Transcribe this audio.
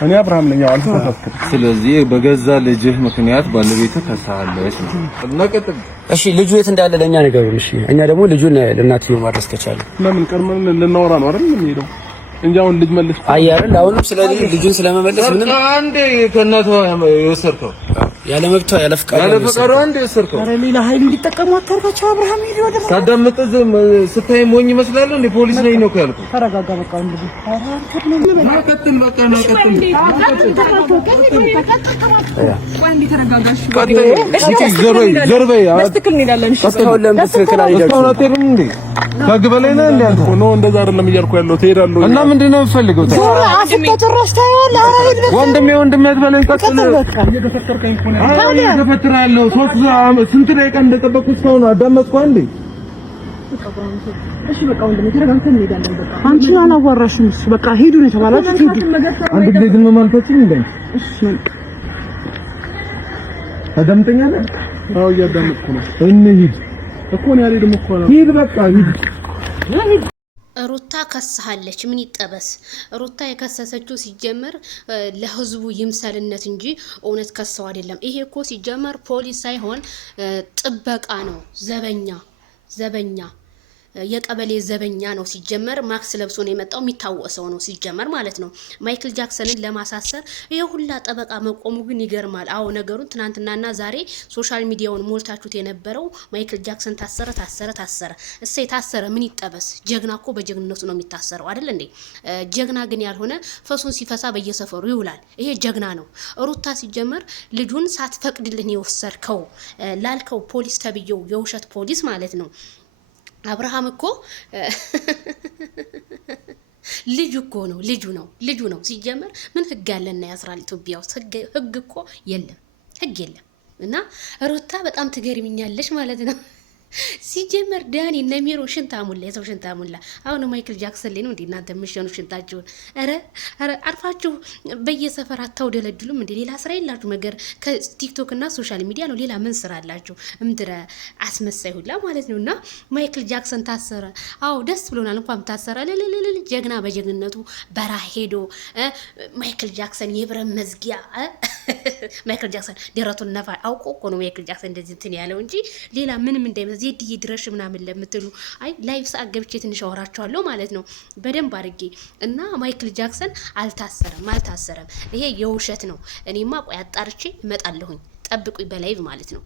እኔ አብርሃም ነኝ አልተሳሳትኩም። ስለዚህ በገዛ ልጅህ ምክንያት ባለቤትህ ተሳሃለች ነው። እሺ ልጁ የት እንዳለ ለኛ ነገሩን። እሺ እኛ ደግሞ ልጁን ለእናትየው ማድረስ ከቻለ ለምን ቀርመን ልናወራ ነው አይደል? የምንሄደው እንጂ አሁን ልጅ መልስ አያረን አሁንም ስለዚህ ልጁን ስለመመለስ ምንም አንዴ ከእናቷ የወሰድከው ያለ መብቷ ያለ ፍቃድ አንዴ የወሰድከው። ኧረ ሌላ ኃይል እንዲጠቀሙ አታርጋቸው። አብርሃም ሄዶ ወደ ታዳምጥ ስታይ ሞኝ ይመስላል እንዴ? ፖሊስ ነኝ ነው ያልኩት። ተረጋጋ በቃ እንዴ። እና ምንድን ነው የምፈልገው? ወንድሜ አትበለኝ። ተፈትራለሁ። ስንት ደቂቃ እንደጠበቅኩት እስካሁን አዳመጥኩ አንዴ። እሺ በቃ ወንድሜ ተረጋግተን እንሄዳለን። በቃ አንቺ አላወራሽም። እሺ በቃ ሂዱ ነው የተባላችሁ። አንድ ጊዜ ግን ማልፈጽም እንዴ? እሺ አዳምጠኛለህ? አዎ እያዳመጥኩ ነው። እንሂድ እኮ ነው ያልሄድም እኮ ነው። ሂድ በቃ ሂድ። ሩታ ከሳለች ምን ይጠበስ? ሩታ የከሰሰችው ሲጀመር ለህዝቡ ይምሰልነት እንጂ እውነት ከሰው አይደለም። ይሄ እኮ ሲጀመር ፖሊስ ሳይሆን ጥበቃ ነው። ዘበኛ የቀበሌ ዘበኛ ነው። ሲጀመር ማክስ ለብሶ ነው የመጣው። የሚታወሰው ነው ሲጀመር ማለት ነው። ማይክል ጃክሰንን ለማሳሰር ይሄ ሁላ ጠበቃ መቆሙ ግን ይገርማል። አዎ ነገሩን ትናንትናና ዛሬ ሶሻል ሚዲያውን ሞልታችሁት የነበረው ማይክል ጃክሰን ታሰረ። እሰይ ታሰረ ምን ይጠበስ? ጀግና እኮ በጀግንነቱ ነው የሚታሰረው አይደል እንዴ? ጀግና ግን ያልሆነ ፈሱን ሲፈሳ በየሰፈሩ ይውላል። ይሄ ጀግና ነው። ሩታ ሲጀመር ልጁን ሳትፈቅድልን የወሰድከው ላልከው ፖሊስ ተብየው የውሸት ፖሊስ ማለት ነው። አብርሃም እኮ ልጁ ነው ሲጀመር። ምን ህግ ያለና ያስራል ኢትዮጵያ ውስጥ? ህግ እኮ የለም። እና ሩታ በጣም ትገርሚኛለሽ ማለት ነው። ሲጀመር ዳኒ ነሚሮ ሽንታሙላ የሰው ሽንታሙላ። አሁን ማይክል ጃክሰን ላይ ነው እንዴ እናንተ ምሽኑ ሽንታችሁን? አረ አርፋችሁ በየሰፈር አታውደለድሉም እንዴ? ሌላ ስራ የላችሁ ነገር ከቲክቶክ እና ሶሻል ሚዲያ ነው። ሌላ ምን ስራ አላችሁ? እምድረ አስመሳይ ሁላ ማለት ነው። እና ማይክል ጃክሰን ታሰረ። አዎ ደስ ብሎናል እንኳን ታሰረ። ጀግና በጀግንነቱ በራ ሄዶ ማይክል ጃክሰን የብረት መዝጊያ ማይክል ጃክሰን ደረቱን ነፋ አውቆ እኮ ነው ማይክል ጃክሰን እንደዚህ እንትን ያለው እንጂ ሌላ ምንም እንዳይመ ዜድዬ ድረሽ ምናምን ለምትሉ አይ ላይቭ ሰዓት ገብቼ ትንሽ አወራቸዋለሁ ማለት ነው በደንብ አድርጌ። እና ማይክል ጃክሰን አልታሰረም። ይሄ የውሸት ነው። እኔማ ቆይ አጣርቼ እመጣለሁኝ። ጠብቁኝ በላይቭ ማለት ነው።